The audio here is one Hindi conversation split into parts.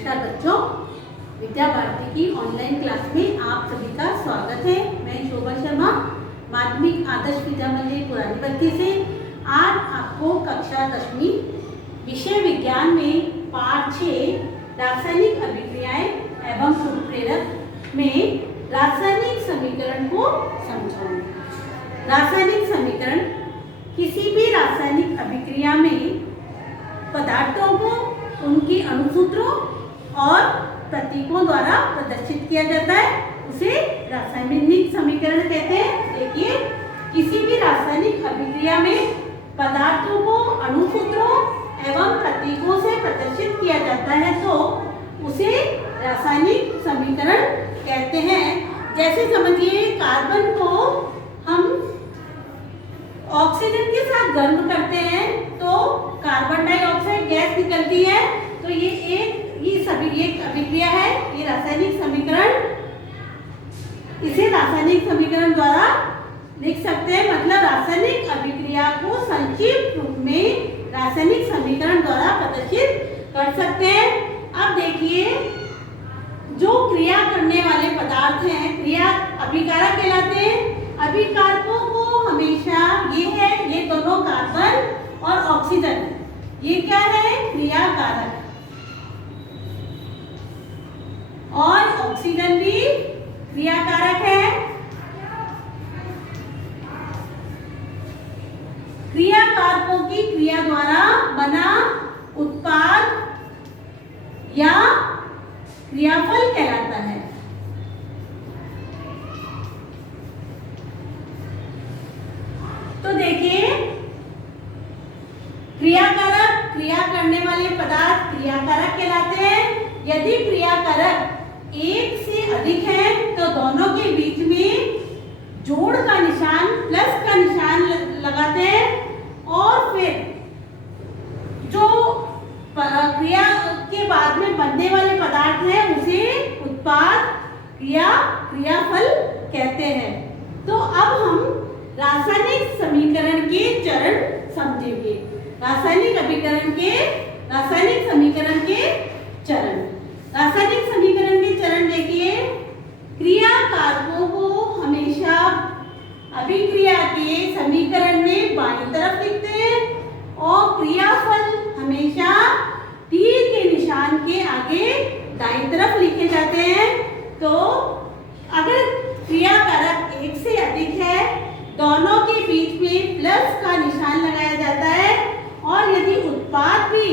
नमस्कार बच्चों, विद्या भारती की ऑनलाइन क्लास में आप सभी का स्वागत है। मैं शोभा शर्मा, माध्यमिक आदर्श विद्या मंदिर पुरानी बत्ती से आज आपको कक्षा 10वीं विषय विज्ञान में पाठ 6 रासायनिक अभिक्रियाएं एवं उत्प्रेरक में रासायनिक समीकरण को समझाऊंगी। रासायनिक समीकरण किसी भी रासायनिक अभिक्रिया में पदार्थों को उनके अणुसूत्रों और प्रतीकों द्वारा प्रदर्शित किया जाता है, उसे रासायनिक समीकरण कहते हैं। देखिए, किसी भी रासायनिक अभिक्रिया में पदार्थों को अणुसूत्रों एवं प्रतीकों से प्रदर्शित किया जाता है तो उसे रासायनिक समीकरण कहते हैं। जैसे समझिए, कार्बन को हम ऑक्सीजन के साथ गर्म करते हैं तो कार्बन डाइऑक्साइड गैस निकलती है, तो ये सभी एक अभिक्रिया है। ये रासायनिक समीकरण, इसे रासायनिक समीकरण द्वारा लिख सकते हैं। मतलब रासायनिक अभिक्रिया को संक्षिप्त रूप में रासायनिक समीकरण द्वारा प्रदर्शित कर सकते हैं। अब देखिए, जो क्रिया करने वाले पदार्थ हैं, क्रिया अभिकारक कहलाते हैं। अभिकारकों को हमेशा ये दोनों कार्बन और ऑक्सीजन, ये क्या है? क्रियाकारक। और ऑक्सीजन भी क्रियाकारक है। क्रियाकारकों की क्रिया द्वारा बना उत्पाद या क्रियाफल कहलाता है। तो देखिए, क्रियाकारक, क्रिया करने वाले पदार्थ क्रियाकारक कहलाते हैं। यदि क्रियाकारक एक से अधिक है तो दोनों के बीच में जोड़ का निशान, प्लस का निशान लगाते हैं और फिर जो क्रिया के बाद में बनने वाले पदार्थ हैं उसे उत्पाद, क्रियाफल कहते हैं। तो अब हम रासायनिक समीकरण के चरण समझेंगे। रासायनिक समीकरण के चरण। रासायनिक समीकरण के चरण देखिए, क्रियाकारकों को हमेशा अभिक्रिया के समीकरण में बाईं तरफ लिखते हैं और क्रियाफल हमेशा तीर के निशान के आगे दाईं तरफ लिखे जाते हैं। तो अगर क्रियाकारक एक से अधिक है, दोनों के बीच में प्लस का निशान लगाया जाता है, और यदि उत्पाद भी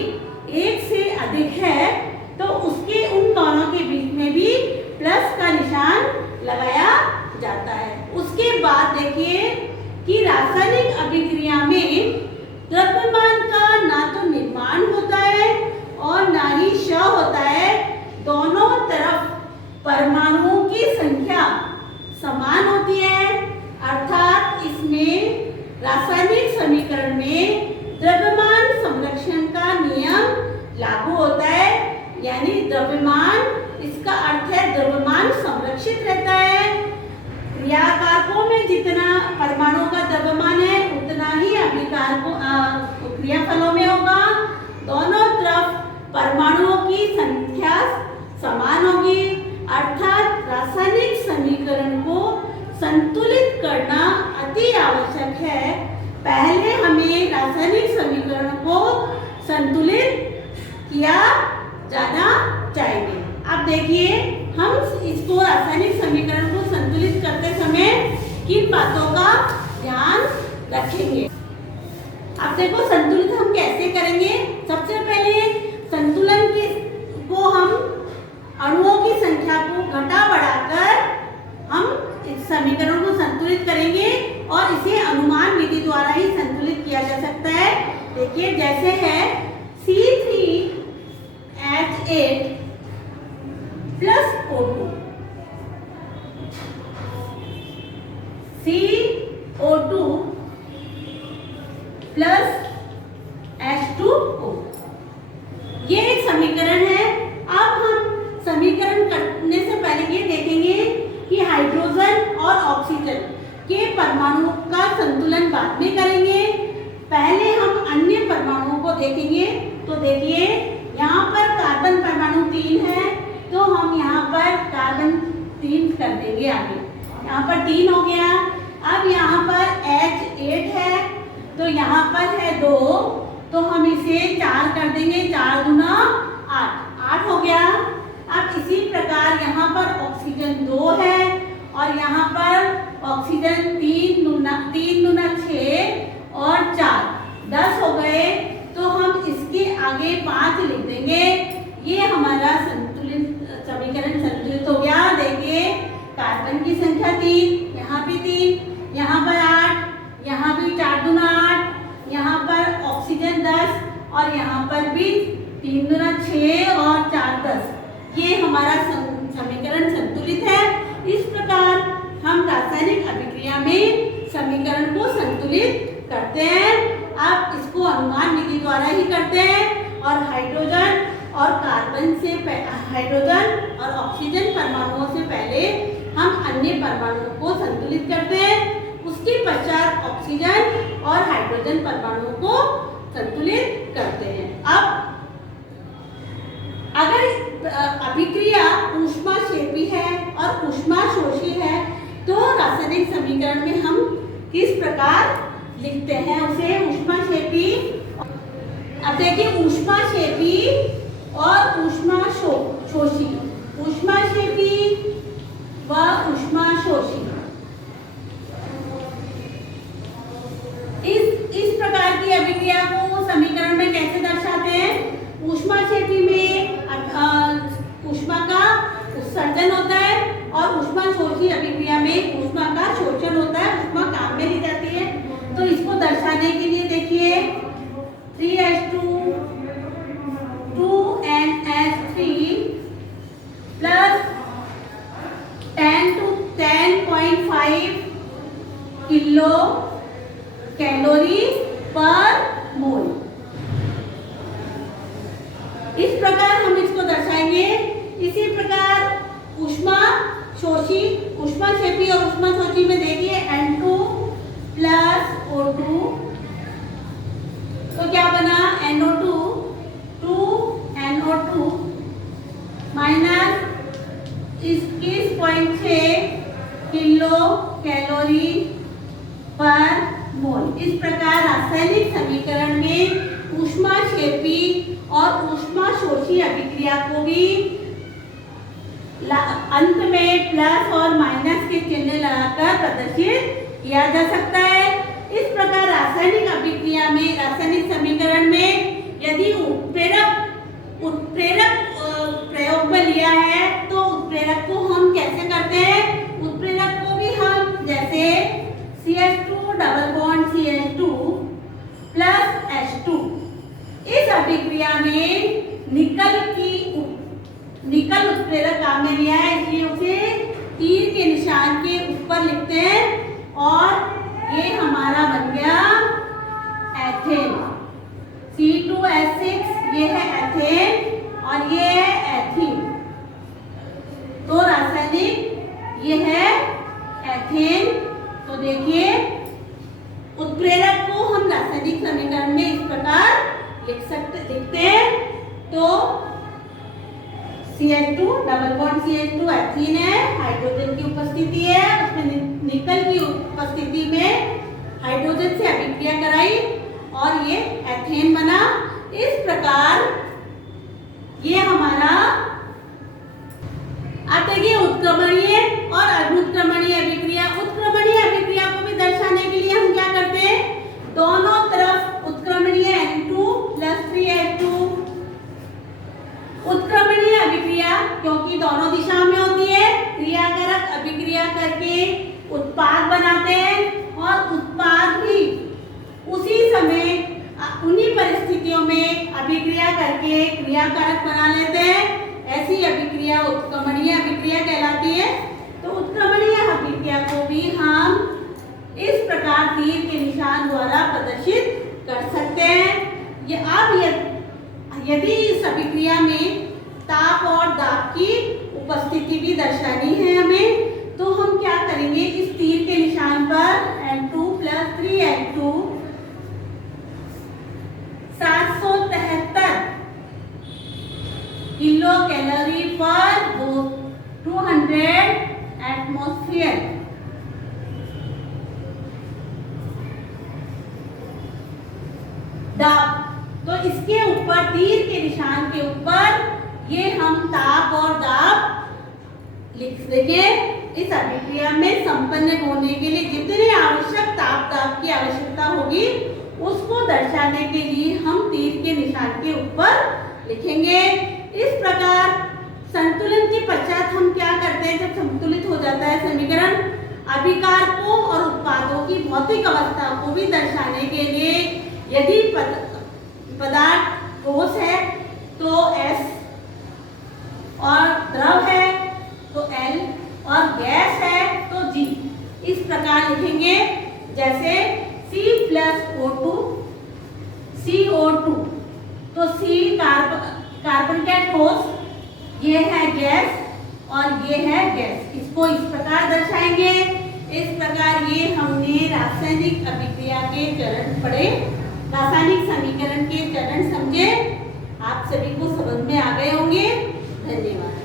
एक से अधिक है तो उसके उन दोनों के बीच में भी प्लस का निशान लगाया जाता है। उसके बाद देखिए कि रासायनिक अभिक्रिया में द्रव्यमान का ना तो निर्माण होता है और ना ही क्षय होता है। दोनों तरफ परमाणुओं की संख्या समान होती है, अर्थात इसमें रासायनिक समीकरण में द्रव्यमान संरक्षण का नियम लागू होता है। यानी द्रव्यमान, इसका अर्थ है द्रव्यमान संरक्षित रहता है। क्रियाकारकों में जितना परमाणुओं का द्रव्यमान है उतना ही अभिकारकों क्रियाफलों में होगा। दोनों तरफ परमाणुओं की संख्या समान होगी, अर्थात रासायनिक समीकरण को संतुलित करना अति आवश्यक है। पहले हमें रासायनिक समीकरण को संतुलित किया जाना चाहिए। अब देखिए, हम इसको रासायनिक समीकरण को संतुलित करते समय किन बातों का ध्यान रखेंगे। अब देखो, संतुलित हम कैसे करेंगे। सबसे पहले संतुलन को हम अणुओं की संख्या को घटा बढ़ाकर हम इस समीकरण को संतुलित करेंगे और इसे अनुमान विधि द्वारा ही संतुलित किया जा सकता है। देखिए, जैसे है C3H8 plus O2, CO2 plus H2O, ये एक समीकरण है। अब हम समीकरण करने से पहले ये देखेंगे कि हाइड्रोजन और ऑक्सीजन के परमाणुओं का संतुलन बाद में करेंगे। पहले हम अन्य परमाणुओं को देखेंगे। तो देखिए, यहाँ पर कार्बन परमाणु 3 है, तो हम यहाँ पर कार्बन 3 कर देंगे आगे। यहाँ पर 3 हो गया। अब यहाँ पर H8 है, तो यहाँ पर है 2, तो हम इसे 4 कर देंगे, 4 दूना 8 हो गया। अब इसी प्रकार यहाँ पर ऑक्सीजन 2 है और यहाँ पर ऑक्सीजन 3 दूना 6 और 4 10 हो गए, तो हम इसके आगे 5 लिख देंगे। ये हमारा संतुलित समीकरण संतुलित हो गया। देखिए कार्बन की संख्या 3, यहाँ भी 3, यहाँ पर 8, यहाँ भी 4 दूना 8, यहाँ पर ऑक्सीजन 10 और यहाँ पर भी 3 दूना 6 और 4 10। ये हमारा समीकरण संतुलित है। इस प्रकार हम रासायनिक अभिक्रिया में समीकरण को संतुलित करते हैं। आप इसको अनुमान विधि द्वारा ही करते हैं और हाइड्रोजन और कार्बन से हाइड्रोजन और ऑक्सीजन परमाणुओं से पहले हम अन्य परमाणुओं को संतुलित करते हैं। उसके पश्चात ऑक्सीजन और हाइड्रोजन परमाणुओं को संतुलित करते हैं। अब अगर अभिक्रिया ऊष्माक्षेपी है और ऊष्माशोषी है, तो रासायनिक समीकरण में हम किस प्रकार लिखते हैं उसे? ऊष्माक्षेपी। अब देखिए ऊष्माक्षेपी और ऊष्माशोषी, ऊष्माक्षेपी व ऊष्माशोषी इस प्रकार की अभिक्रिया को समीकरण में कैसे दर्शाते हैं? ऊष्माक्षेपी में ऊष्मा का उत्सर्जन होता है और ऊष्माशोषी अभिक्रिया में ऊष्मा का शोषण होता है, ऊष्मा काम में ली जाती है। तो इसको दर्शाने के लिए देखिए 3H2 2NH3 plus 10 to 10.5 kilo calorie पर मोल। इस प्रकार हम इसको दर्शाएंगे। इसी प्रकार ऊष्माशोषी, ऊष्माक्षेपी और ऊष्माशोषी में देखिए N2 प्लस O2, तो क्या बना? NO2 2NO2 minus 21.6 kilo calorie पर मोल। इस प्रकार रासायनिक समीकरण में ऊष्माक्षेपी और ऊष्माशोषी अभिक्रिया को भी अंत में प्लस और माइनस के चिन्ह लगाकर प्रदर्शित किया जा सकता है। इस प्रकार रासायनिक अभिक्रिया में, रासायनिक समीकरण में यदि उत्प्रेरक प्रयोग में लिया है, तो उत्प्रेरक को हम कैसे करते हैं? उत्प्रेरक को भी हम जैसे CH2 double bond CH2 plus H2, इस अभिक्रिया में निकल उत्प्रेरक काम में लिया है, इसलिए उसे तीर के निशान के ऊपर लिखते हैं और ये हमारा बन गया एथेन। C2H6 ये है एथेन और ये है एथीन। तो रासायनिक ये है एथेन। तो देखिए उत्प्रेरक को हम रासायनिक समीकरण में इस प्रकार लिखते हैं। तो CH2 double bond CH2 ethene है, हाइड्रोजन की उपस्थिति है, उसमें निकल की उपस्थिति में हाइड्रोजन से अभिक्रिया कराई और ये एथेन बना। इस प्रकार ये हमारा, आप देखिए उत्क्रमणीय और अनुत्क्रमणीय अभिक्रिया। उत्क्रमणीय अभिक्रिया को भी दर्शाने के लिए हम क्या करते हैं? दोनों तरफ उत्क्रमणीय N2 प्लस 3H2, उत्क्रमणीय अभिक्रिया क्योंकि दोनों दिशाओं में होती है, क्रियाकारक अभिक्रिया करके उत्पाद बनाते हैं और उत्पाद भी उसी समय उन्हीं परिस्थितियों में अभिक्रिया करके क्रियाकारक बना लेते हैं। ऐसी अभिक्रिया उत्क्रमणीय अभिक्रिया कहलाती है। तो उत्क्रमणीय अभिक्रिया को भी हम इस प्रकार तीर के निशान द्वारा प्रदर्शित कर सकते हैं। ये अब यदि इस अभिक्रिया में ताप और दाब की उपस्थिति भी दर्शानी है हमें, तो हम क्या करेंगे? इस तीर के निशान पर N2 प्लस 3N2 773 एटमॉस्फेयर। दाब, तो इसके ऊपर तीर के निशान के ऊपर ये हम ताप और दाब लिख देंगे। इस अभिक्रिया में संपन्न होने के लिए जितने आवश्यक ताप दाब की आवश्यकता होगी उसको दर्शाने के लिए हम तीर के निशान के ऊपर लिखेंगे। इस प्रकार संतुलन के पश्चात हम क्या करते हैं, जब संतुलित हो जाता है समीकरण, अभिकारकों और उत्पादों की भौतिक अवस्था को भी दर्शाने के लिए यदि पदार्थ ठोस है तो S और द्रव है तो L और गैस है तो G। इस प्रकार लिखेंगे जैसे C+O2 CO2, तो C कार्बन का ठोस, ये है गैस और ये है गैस, इसको इस प्रकार दर्शाएंगे। इस प्रकार ये हमने रासायनिक अभिक्रिया के चरण पढ़े, रासायनिक समीकरण के चरण समझे। आप सभी को समझ में आ गए होंगे। धन्यवाद।